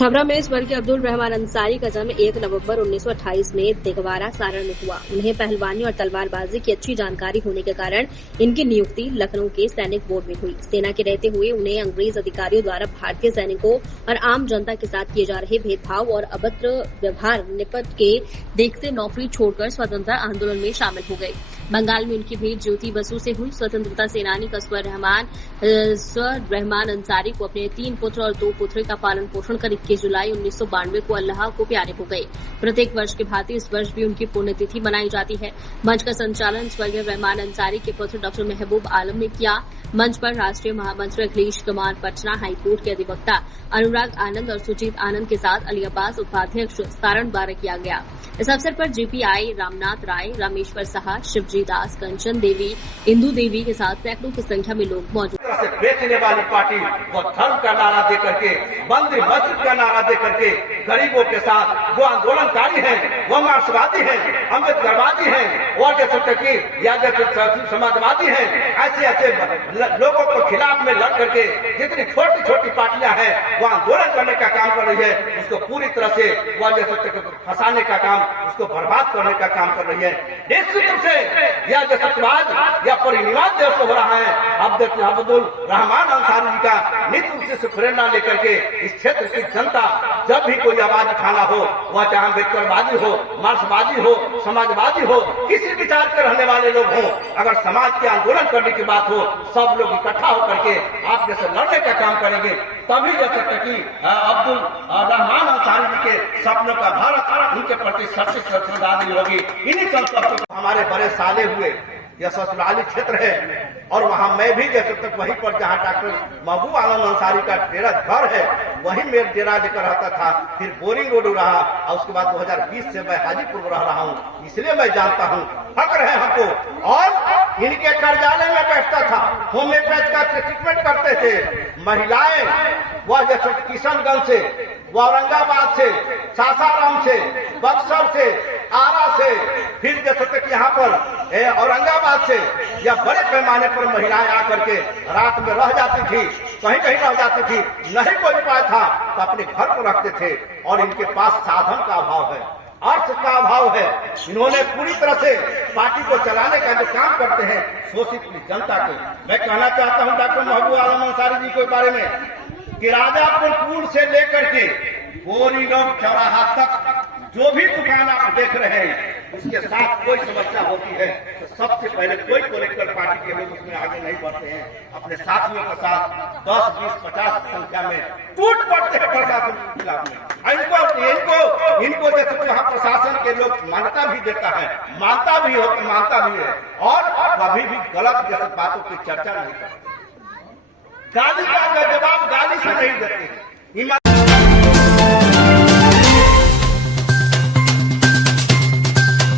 छबरा में स्वर्गीय अब्दुल रहमान अंसारी का जन्म 1 नवंबर 1928 में दिगवारा सारण में हुआ। उन्हें पहलवानी और तलवारबाजी की अच्छी जानकारी होने के कारण इनकी नियुक्ति लखनऊ के सैनिक बोर्ड में हुई। सेना के रहते हुए उन्हें अंग्रेज अधिकारियों द्वारा भारतीय सैनिकों और आम जनता के साथ किए जा रहे भेदभाव और अभद्र व्यवहार निपट के देखते नौकरी छोड़कर स्वतंत्रता आंदोलन में शामिल हो गए। बंगाल में उनकी भेंट ज्योति बसु से हुई। स्वतंत्रता सेनानी कस्वर रहमान अंसारी को अपने 3 पुत्र और 2 पुत्री का पालन पोषण कर 21 जुलाई 1992 को अल्लाह को प्यारे हो गए। प्रत्येक वर्ष की भांति इस वर्ष भी उनकी पुण्यतिथि मनाई जाती है। मंच का संचालन स्वर्गीय रहमान अंसारी के पुत्र डॉक्टर महबूब आलम ने किया। मंच पर राष्ट्रीय महामंत्री अखिलेश कुमार पटना, हाईकोर्ट के अधिवक्ता अनुराग आनंद और सुजीत आनंद के साथ अली अब्बास उपाध्यक्ष सारण द्वारा किया गया। इस अवसर पर जीपीआई रामनाथ राय, रामेश्वर साहा, शिवजी दास, कंचन देवी, इंदू देवी के साथ सैकड़ों की संख्या में लोग मौजूद। बेचने वाली पार्टी वो धर्म का नारा दे करके, मंदिर मस्जिद का नारा दे करके गरीबों के साथ वो आंदोलनकारी हैं, वो मार्क्सवादी हैं, अम्बेडकरवादी हैं, और जैसे कि या समाजवादी हैं, ऐसे लोगों को खिलाफ में लड़ करके जितनी छोटी छोटी पार्टियां हैं वो आंदोलन करने का काम कर रही है। उसको पूरी तरह से वो जैसे फंसाने का काम, उसको बर्बाद करने का काम कर रही है। निश्चित रूप से या देशत्ववाद या परिनिवाद देश हो रहा है। अब्दुल रहमान अंसारी जी का निश्चित रूप से प्रेरणा लेकर के इस क्षेत्र की जनता जब भी कोई आवाज उठाना हो, वह चाहे अम्बेडकरवादी हो, मार्क्सवादी हो, समाजवादी हो, किसी विचार के रहने वाले लोग हों, अगर समाज के आंदोलन करने की बात हो, सब लोग इकट्ठा होकर के आप जैसे लड़ने का काम करेंगे, तभी जैसे कि अब्दुल रहमान अंसारी जी के सपनों का भारत उनके प्रति सच्ची श्रद्धांजलि होगी। इन्हीं संकल्पों हमारे बड़े साले हुए यह ससुराली क्षेत्र है और वहां मैं भी जैसे तक वहीं पर जहां डॉक्टर महबूब आलम अंसारी का डेरा घर है, वहीं मेरा डेरा लेकर रहता था। फिर बोरिंग रोड रहा और उसके बाद 2020 से मैं हाजीपुर रह रहा हूं, इसलिए मैं जानता हूं, फक्र है हमको। और इनके कार्यालय में बैठता था, होम्योपैथ का ट्रीटमेंट करते थे। महिलाएं वह जैसे किशनगंज से, औरंगाबाद से, सासाराम से, बक्सर से, आरा से, फिर जैसे तक यहाँ पर औरंगाबाद से या बड़े पैमाने पर महिलाएं आकर के रात में रह जाती थी, कहीं कहीं रह जाती थी, नहीं कोई उपाय था तो अपने घर को रखते थे। और इनके पास साधन का अभाव है, अर्थ का अभाव है। इन्होंने पूरी तरह से पार्टी को चलाने का जो काम करते हैं शोषित जनता के। मैं कहना चाहता हूं डॉक्टर महबूब आलम अंसारी जी के बारे में कि राजापुर पुल से लेकर के बोरीगंज चौराहा तक जो भी दुकान आप देख रहे हैं, उसके साथ कोई समस्या होती है तो सबसे पहले कोई पॉलिटिकल पार्टी के लोग उसमें आगे नहीं बढ़ते हैं। अपने साथियों के साथ 10, 20, 50 संख्या में टूट पड़ते हैं प्रशासन के खिलाफ में। इनको जैसे यहाँ प्रशासन के लोग मान्यता भी देता है, मानता भी हो तो मानता भी है, और कभी भी गलत जैसे बातों की चर्चा नहीं करते। गाली का जवाब गाली से नहीं देते।